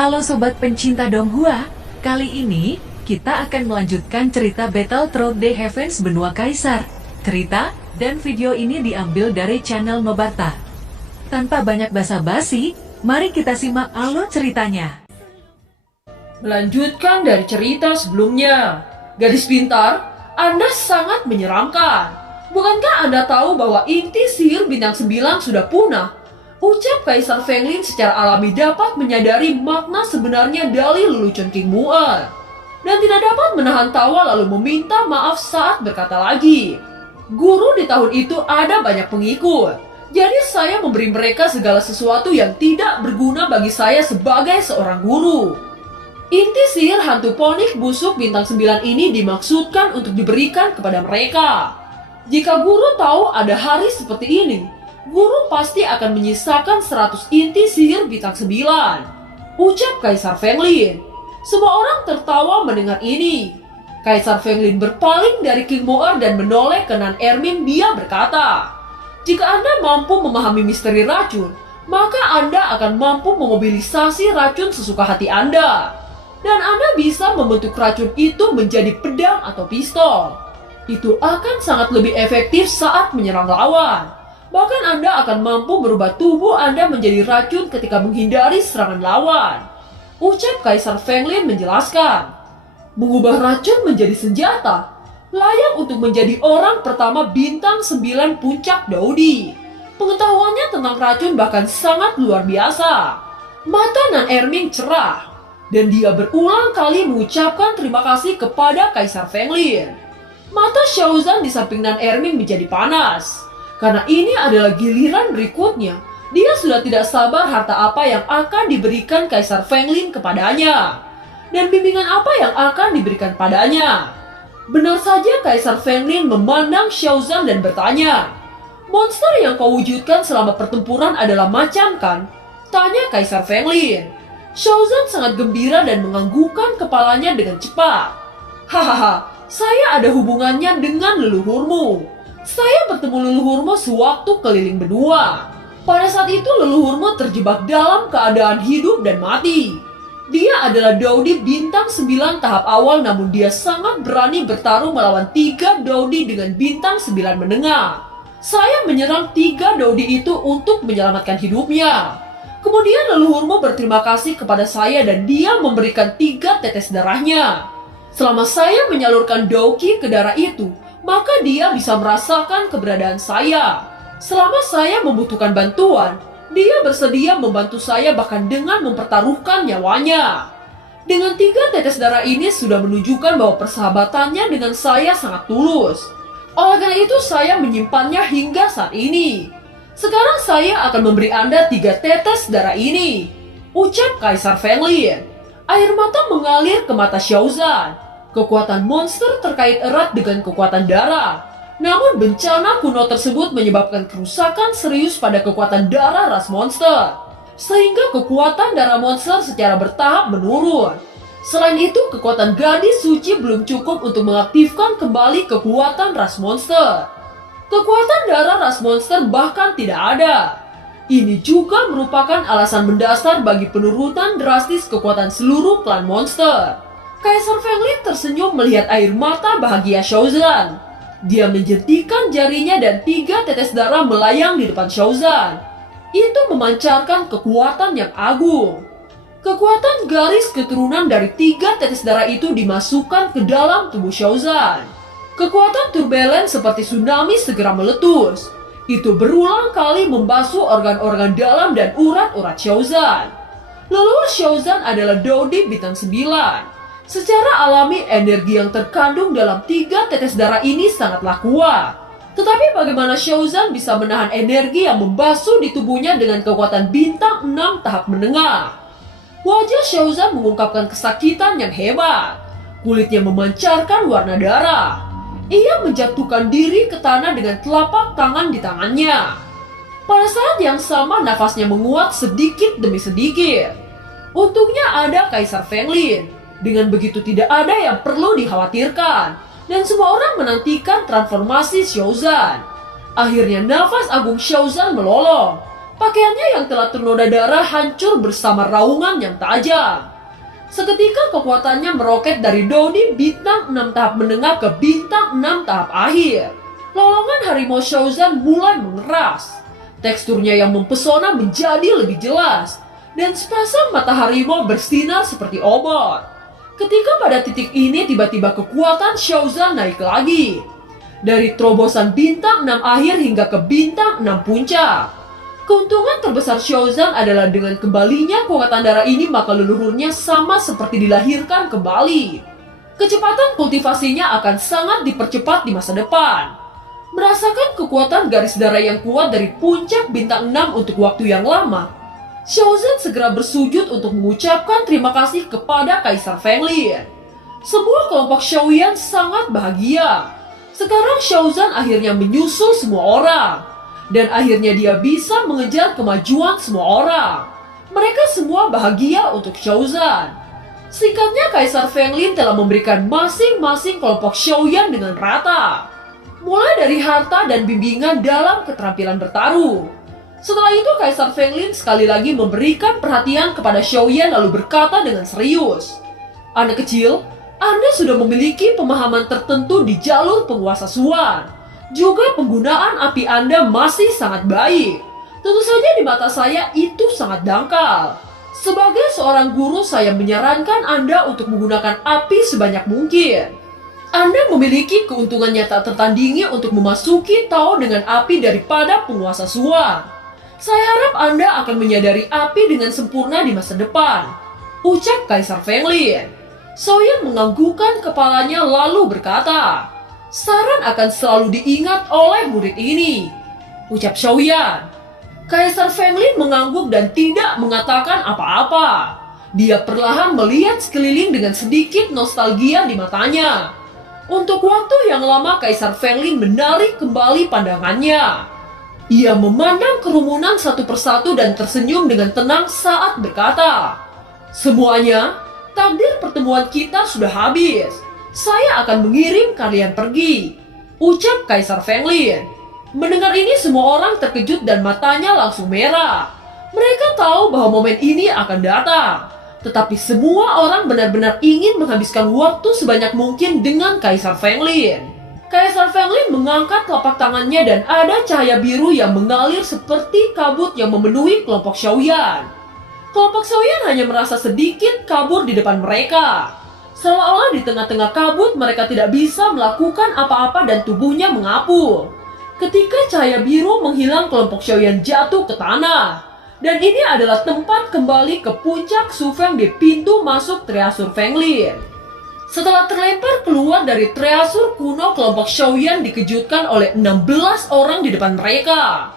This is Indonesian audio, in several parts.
Halo sobat pencinta Donghua, kali ini kita akan melanjutkan cerita Battle Through the Heavens Benua Kaisar. Cerita dan video ini diambil dari channel Mebarta. Tanpa banyak basa-basi, mari kita simak alur ceritanya. Melanjutkan dari cerita sebelumnya, gadis pintar, Anda sangat menyeramkan. Bukankah Anda tahu bahwa inti sihir bintang 9 sudah punah? Ucap Kaisar Fenglin secara alami dapat menyadari makna sebenarnya dari lelucon King Mu'er. Dan tidak dapat menahan tawa lalu meminta maaf saat berkata lagi. Guru di tahun itu ada banyak pengikut. Jadi saya memberi mereka segala sesuatu yang tidak berguna bagi saya sebagai seorang guru. Inti sihir hantu ponik busuk bintang 9 ini dimaksudkan untuk diberikan kepada mereka. Jika guru tahu ada hari seperti ini, guru pasti akan menyisakan 100 inti sihir bintang 9. Ucap Kaisar Fenglin. Semua orang tertawa mendengar ini. Kaisar Fenglin berpaling dari King Mu'er dan menoleh ke Nan Ermin. Dia berkata, jika Anda mampu memahami misteri racun, maka Anda akan mampu memobilisasi racun sesuka hati Anda. Dan Anda bisa membentuk racun itu menjadi pedang atau pistol. Itu akan sangat lebih efektif saat menyerang lawan. Bahkan Anda akan mampu merubah tubuh Anda menjadi racun ketika menghindari serangan lawan. Ucap Kaisar Fenglin menjelaskan, mengubah racun menjadi senjata, layak untuk menjadi orang pertama bintang 9 puncak Daudi. Pengetahuannya tentang racun bahkan sangat luar biasa. Mata Nan Ermin cerah, dan dia berulang kali mengucapkan terima kasih kepada Kaisar Fenglin. Mata Xiaozan di samping Nan Ermin menjadi panas. Karena ini adalah giliran berikutnya, dia sudah tidak sabar harta apa yang akan diberikan Kaisar Fenglin kepadanya. Dan bimbingan apa yang akan diberikan padanya. Benar saja Kaisar Fenglin memandang Xiaozan dan bertanya, monster yang kau wujudkan selama pertempuran adalah macam kan? Tanya Kaisar Fenglin. Xiaozan sangat gembira dan menganggukkan kepalanya dengan cepat. Hahaha, saya ada hubungannya dengan leluhurmu. Saya bertemu leluhurmu sewaktu keliling benua. Pada saat itu leluhurmu terjebak dalam keadaan hidup dan mati. Dia adalah Daudi bintang 9 tahap awal, namun dia sangat berani bertarung melawan 3 Daudi dengan bintang 9 menengah. Saya menyerang 3 Daudi itu untuk menyelamatkan hidupnya. Kemudian leluhurmu berterima kasih kepada saya dan dia memberikan 3 tetes darahnya. Selama saya menyalurkan Daoki ke darah itu, maka dia bisa merasakan keberadaan saya. Selama saya membutuhkan bantuan, dia bersedia membantu saya bahkan dengan mempertaruhkan nyawanya. Dengan 3 tetes darah ini sudah menunjukkan bahwa persahabatannya dengan saya sangat tulus. Oleh karena itu saya menyimpannya hingga saat ini. Sekarang saya akan memberi Anda 3 tetes darah ini. Ucap Kaisar Fenglin. Air mata mengalir ke mata Xiaozan. Kekuatan monster terkait erat dengan kekuatan darah. Namun bencana kuno tersebut menyebabkan kerusakan serius pada kekuatan darah ras monster. Sehingga kekuatan darah monster secara bertahap menurun. Selain itu, kekuatan gadis suci belum cukup untuk mengaktifkan kembali kekuatan ras monster. Kekuatan darah ras monster bahkan tidak ada. Ini juga merupakan alasan mendasar bagi penurunan drastis kekuatan seluruh klan monster. Kaisar Fenglin tersenyum melihat air mata bahagia Xiaozan. Dia menjentikan jarinya dan 3 tetes darah melayang di depan Xiaozan. Itu memancarkan kekuatan yang agung. Kekuatan garis keturunan dari 3 tetes darah itu dimasukkan ke dalam tubuh Xiaozan. Kekuatan turbulent seperti tsunami segera meletus. Itu berulang kali membasuh organ-organ dalam dan urat-urat Xiaozan. Leluhur Xiaozan adalah Daudi bintang 9. Secara alami, energi yang terkandung dalam 3 tetes darah ini sangatlah kuat. Tetapi bagaimana Xiaozan bisa menahan energi yang membasuh di tubuhnya dengan kekuatan bintang 6 tahap menengah? Wajah Xiaozan mengungkapkan kesakitan yang hebat. Kulitnya memancarkan warna darah. Ia menjatuhkan diri ke tanah dengan telapak tangan di tangannya. Pada saat yang sama, nafasnya menguat sedikit demi sedikit. Untungnya ada Kaisar Fenglin. Dengan begitu tidak ada yang perlu dikhawatirkan, dan semua orang menantikan transformasi Xiaozan. Akhirnya nafas agung Xiaozan melolong. Pakaiannya yang telah ternoda darah hancur bersama raungan yang tajam. Seketika kekuatannya meroket dari Doni bintang 6 tahap menengah ke bintang 6 tahap akhir. Lolongan harimau Shaozan mulai mengeras. Teksturnya yang mempesona menjadi lebih jelas. Dan sepasang mata harimau bersinar seperti obor. Ketika pada titik ini tiba-tiba kekuatan Shaozan naik lagi. Dari terobosan bintang 6 akhir hingga ke bintang 6 puncak. Keuntungan terbesar Shaozan adalah dengan kembalinya kekuatan darah ini maka leluhurnya sama seperti dilahirkan kembali. Kecepatan kultivasinya akan sangat dipercepat di masa depan. Merasakan kekuatan garis darah yang kuat dari puncak bintang 6 untuk waktu yang lama, Shaozan segera bersujud untuk mengucapkan terima kasih kepada Kaisar Fenglin. Sebuah kelompok Shaoyan sangat bahagia. Sekarang Shaozan akhirnya menyusul semua orang. Dan akhirnya dia bisa mengejar kemajuan semua orang. Mereka semua bahagia untuk Shaozan. Singkatnya Kaisar Fenglin telah memberikan masing-masing kelompok Shaoyan dengan rata. Mulai dari harta dan bimbingan dalam keterampilan bertarung. Setelah itu Kaisar Fenglin sekali lagi memberikan perhatian kepada Shaoyan lalu berkata dengan serius. Anak kecil, Anda sudah memiliki pemahaman tertentu di jalur penguasa Suan. Juga penggunaan api Anda masih sangat baik. Tentu saja di mata saya itu sangat dangkal. Sebagai seorang guru saya menyarankan Anda untuk menggunakan api sebanyak mungkin. Anda memiliki keuntungan nyata tertandingi untuk memasuki Tao dengan api daripada penguasa Suan. Saya harap Anda akan menyadari api dengan sempurna di masa depan. Ucap Kaisar Fenglin. Shaoyan menganggukkan kepalanya lalu berkata, saran akan selalu diingat oleh murid ini. Ucap Shaoyan. Kaisar Fenglin mengangguk dan tidak mengatakan apa-apa. Dia perlahan melihat sekeliling dengan sedikit nostalgia di matanya. Untuk waktu yang lama Kaisar Fenglin menarik kembali pandangannya. Ia memandang kerumunan satu persatu dan tersenyum dengan tenang saat berkata, semuanya, takdir pertemuan kita sudah habis. Saya akan mengirim kalian pergi. Ucap Kaisar Fenglin. Mendengar ini semua orang terkejut dan matanya langsung merah. Mereka tahu bahwa momen ini akan datang. Tetapi semua orang benar-benar ingin menghabiskan waktu sebanyak mungkin dengan Kaisar Fenglin. Kaisar Fenglin mengangkat telapak tangannya dan ada cahaya biru yang mengalir seperti kabut yang memenuhi kelompok Shaoyan. Kelompok Shaoyan hanya merasa sedikit kabur di depan mereka. Seolah-olah di tengah-tengah kabut mereka tidak bisa melakukan apa-apa dan tubuhnya mengapung. Ketika cahaya biru menghilang kelompok Shaoyan jatuh ke tanah. Dan ini adalah tempat kembali ke puncak Sufeng di pintu masuk Treasure Fenglin. Setelah terlempar keluar dari treasure kuno, kelompok Shaoyan dikejutkan oleh 16 orang di depan mereka.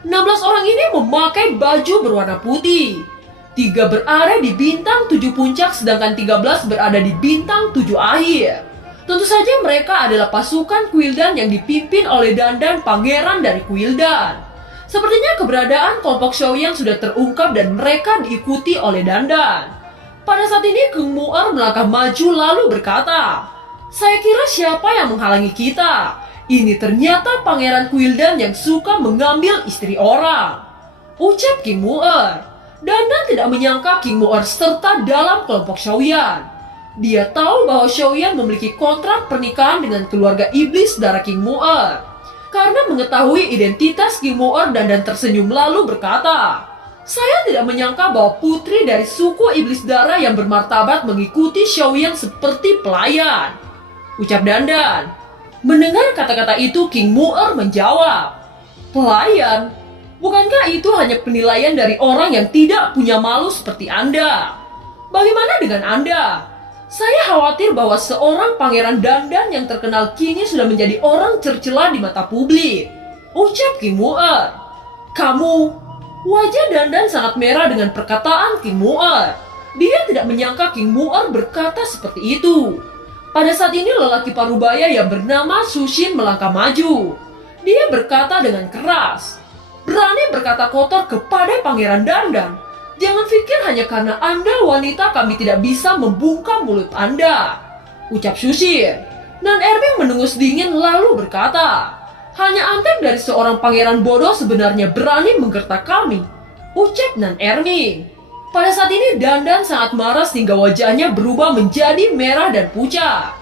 16 orang ini memakai baju berwarna putih. 3 berada di bintang 7 puncak sedangkan 13 berada di bintang 7 akhir. Tentu saja mereka adalah pasukan Quildan yang dipimpin oleh Dandan, pangeran dari Quildan. Sepertinya keberadaan kelompok Shaoyan sudah terungkap dan mereka diikuti oleh Dandan. Pada saat ini Keng Mu'er melangkah maju lalu berkata, saya kira siapa yang menghalangi kita? Ini ternyata pangeran Quildan yang suka mengambil istri orang. Ucap King Mu'er. Dandan tidak menyangka King Mu'er serta dalam kelompok Shaoyan. Dia tahu bahwa Shaoyan memiliki kontrak pernikahan dengan keluarga iblis darah King Mu'er. Karena mengetahui identitas King Mu'er, Dandan tersenyum lalu berkata, saya tidak menyangka bahwa putri dari suku iblis darah yang bermartabat mengikuti Shaoyan seperti pelayan. Ucap Dandan. Mendengar kata-kata itu King Mu'er menjawab, pelayan? Bukankah itu hanya penilaian dari orang yang tidak punya malu seperti Anda? Bagaimana dengan Anda? Saya khawatir bahwa seorang pangeran Dandan yang terkenal kini sudah menjadi orang tercela di mata publik. Ucap King Mu'er. Kamu... Wajah Dandan sangat merah dengan perkataan King Mu'er. Dia tidak menyangka King Mu'er berkata seperti itu. Pada saat ini lelaki parubaya yang bernama Sushin melangkah maju. Dia berkata dengan keras, berani berkata kotor kepada Pangeran Dandan. Jangan pikir hanya karena Anda wanita kami tidak bisa membungkam mulut Anda. Ucap Sushin. Nan Erming mendengus dingin lalu berkata, Hanya antek dari seorang pangeran bodoh sebenarnya berani menggertak kami, ucap Nan Erming. Pada saat ini Dandan sangat marah sehingga wajahnya berubah menjadi merah dan pucat.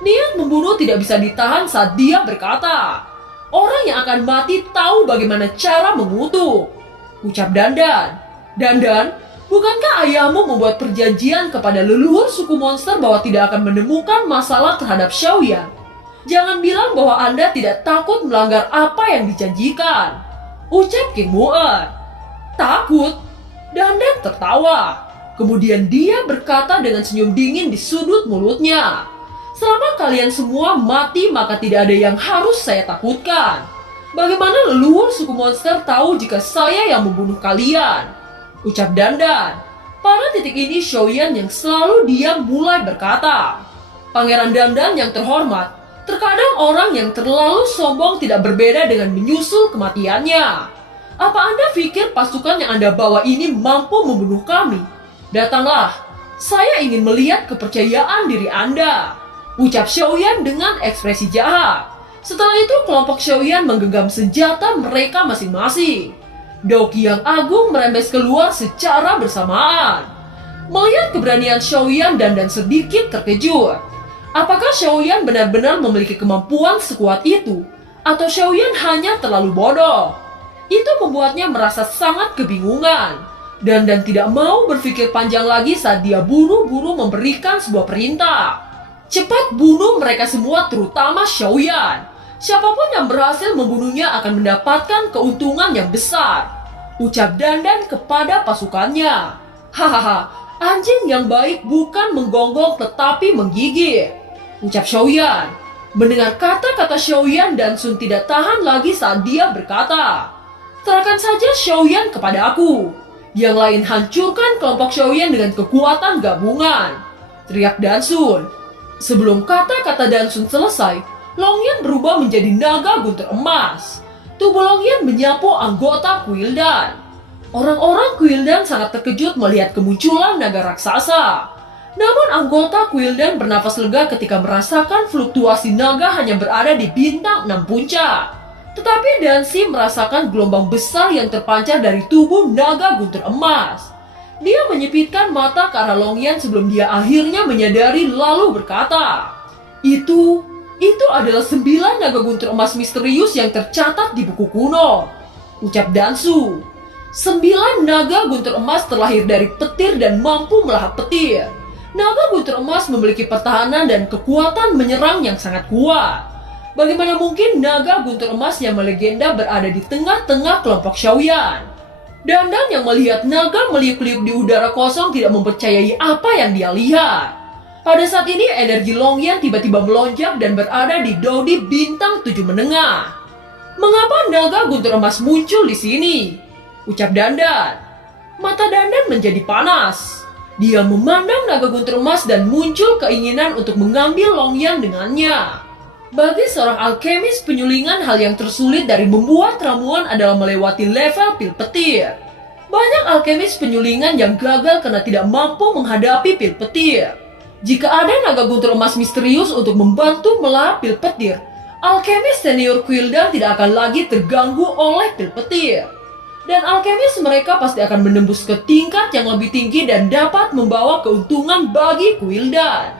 Niat membunuh tidak bisa ditahan saat dia berkata, "Orang yang akan mati tahu bagaimana cara mengutuk," ucap Dandan. "Dandan, bukankah ayahmu membuat perjanjian kepada leluhur suku monster bahwa tidak akan menemukan masalah terhadap Xiaoyan? Jangan bilang bahwa Anda tidak takut melanggar apa yang dijanjikan," ucap King Mu'er. "Takut?" Dandan tertawa. Kemudian dia berkata dengan senyum dingin di sudut mulutnya, "Selama kalian semua mati maka tidak ada yang harus saya takutkan. Bagaimana leluhur suku monster tahu jika saya yang membunuh kalian?" ucap Dandan. Pada titik ini Xiaoyan yang selalu diam mulai berkata, "Pangeran Dandan yang terhormat, terkadang orang yang terlalu sombong tidak berbeda dengan menyusul kematiannya. Apa Anda pikir pasukan yang Anda bawa ini mampu membunuh kami? Datanglah, saya ingin melihat kepercayaan diri Anda," ucap Xiaoyan dengan ekspresi jahat. Setelah itu kelompok Xiaoyan menggenggam senjata mereka masing-masing. Doki yang agung merembes keluar secara bersamaan. Melihat keberanian Xiaoyan, Dandan sedikit terkejut. Apakah Xiaoyan benar-benar memiliki kemampuan sekuat itu? Atau Xiaoyan hanya terlalu bodoh? Itu membuatnya merasa sangat kebingungan. Dandan tidak mau berpikir panjang lagi saat dia buru-buru memberikan sebuah perintah. "Cepat bunuh mereka semua, terutama Xiaoyan. Siapapun yang berhasil membunuhnya akan mendapatkan keuntungan yang besar," ucap Dandan kepada pasukannya. "Hahaha, anjing yang baik bukan menggonggong tetapi menggigit," ucap Xiaoyan. Mendengar kata-kata Xiaoyan, Dansun tidak tahan lagi saat dia berkata, "Serahkan saja Xiaoyan kepada aku. Yang lain hancurkan kelompok Xiaoyan dengan kekuatan gabungan," teriak Dansun. Sebelum kata-kata Dansun selesai, Longyan berubah menjadi naga guntur emas. Tubuh Longyan menyapu anggota Quildan. Orang-orang Quildan sangat terkejut melihat kemunculan naga raksasa. Namun anggota Quildan bernafas lega ketika merasakan fluktuasi naga hanya berada di bintang 6 puncak. Tetapi Dancy merasakan gelombang besar yang terpancar dari tubuh naga guntur emas. Dia menyipitkan mata ke arah Longyan sebelum dia akhirnya menyadari lalu berkata, Itu adalah 9 naga guntur emas misterius yang tercatat di buku kuno," ucap Dansu. 9 naga guntur emas terlahir dari petir dan mampu melahap petir. Naga guntur emas memiliki pertahanan dan kekuatan menyerang yang sangat kuat. Bagaimana mungkin naga guntur emas yang melegenda berada di tengah-tengah kelompok Xiaoyan? Dandan yang melihat naga meliuk-liuk di udara kosong tidak mempercayai apa yang dia lihat. Pada saat ini energi Longyan tiba-tiba melonjak dan berada di Dodi bintang 7 menengah. "Mengapa naga guntur emas muncul di sini?" ucap Dandan. Mata Dandan menjadi panas. Dia memandang naga guntur emas dan muncul keinginan untuk mengambil Longyan dengannya. Bagi seorang alkemis penyulingan, hal yang tersulit dari membuat ramuan adalah melewati level pil petir. Banyak alkemis penyulingan yang gagal karena tidak mampu menghadapi pil petir. Jika ada naga guntur emas misterius untuk membantu melahap pil petir, alkemis senior Quildan tidak akan lagi terganggu oleh pil petir. Dan alkemis mereka pasti akan menembus ke tingkat yang lebih tinggi dan dapat membawa keuntungan bagi Quildan.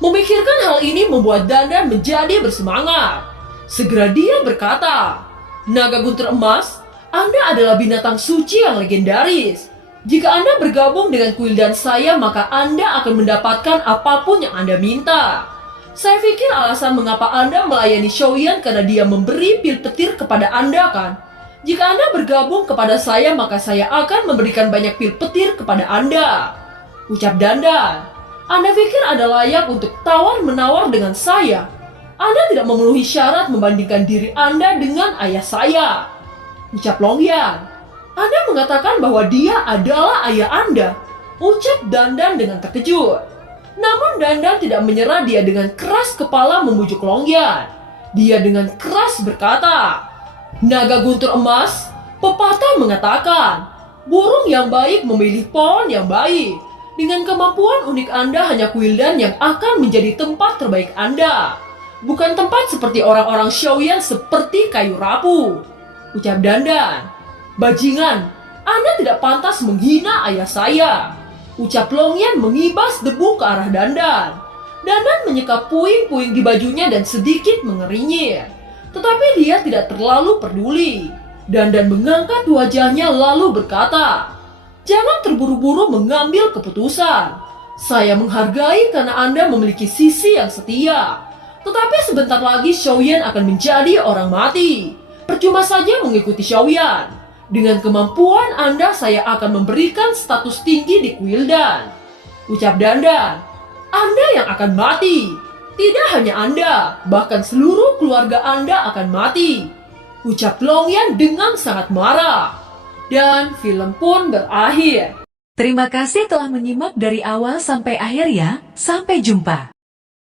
Memikirkan hal ini membuat Dandan menjadi bersemangat. Segera dia berkata, "Naga guntur emas, Anda adalah binatang suci yang legendaris. Jika Anda bergabung dengan Quildan saya, maka Anda akan mendapatkan apapun yang Anda minta. Saya pikir alasan mengapa Anda melayani Xiaoyan karena dia memberi pil petir kepada Anda kan? Jika Anda bergabung kepada saya, maka saya akan memberikan banyak pil petir kepada Anda," ucap Dandan. "Anda pikir Anda layak untuk tawar-menawar dengan saya? Anda tidak memenuhi syarat membandingkan diri Anda dengan ayah saya," ucap Longyan. "Anda mengatakan bahwa dia adalah ayah Anda," ucap Dandan dengan terkejut. Namun Dandan tidak menyerah. Dia dengan keras kepala membujuk Longyan. Dia dengan keras berkata, "Naga guntur emas, pepatah mengatakan, burung yang baik memilih pohon yang baik. Dengan kemampuan unik Anda, hanya Quildan yang akan menjadi tempat terbaik Anda. bukan tempat seperti orang-orang Xiaoyan seperti kayu rapuh. Ucap Dandan. Bajingan, Anda tidak pantas menghina ayah saya. Ucap Longyan mengibas debu ke arah Dandan. Dandan menyeka puing-puing di bajunya dan sedikit mengerinyit. Tetapi dia tidak terlalu peduli. Dandan mengangkat wajahnya lalu berkata, "Jangan terburu-buru mengambil keputusan. Saya menghargai karena Anda memiliki sisi yang setia. Tetapi sebentar lagi Xiaoyan akan menjadi orang mati. Percuma saja mengikuti Xiaoyan. Dengan kemampuan Anda saya akan memberikan status tinggi di Kuildan." Ucap Dandan, "Anda yang akan mati. Tidak hanya Anda, bahkan seluruh keluarga Anda akan mati." Ucap Longyan dengan sangat marah. Dan film pun berakhir. Terima kasih telah menyimak dari awal sampai akhir ya. Sampai jumpa.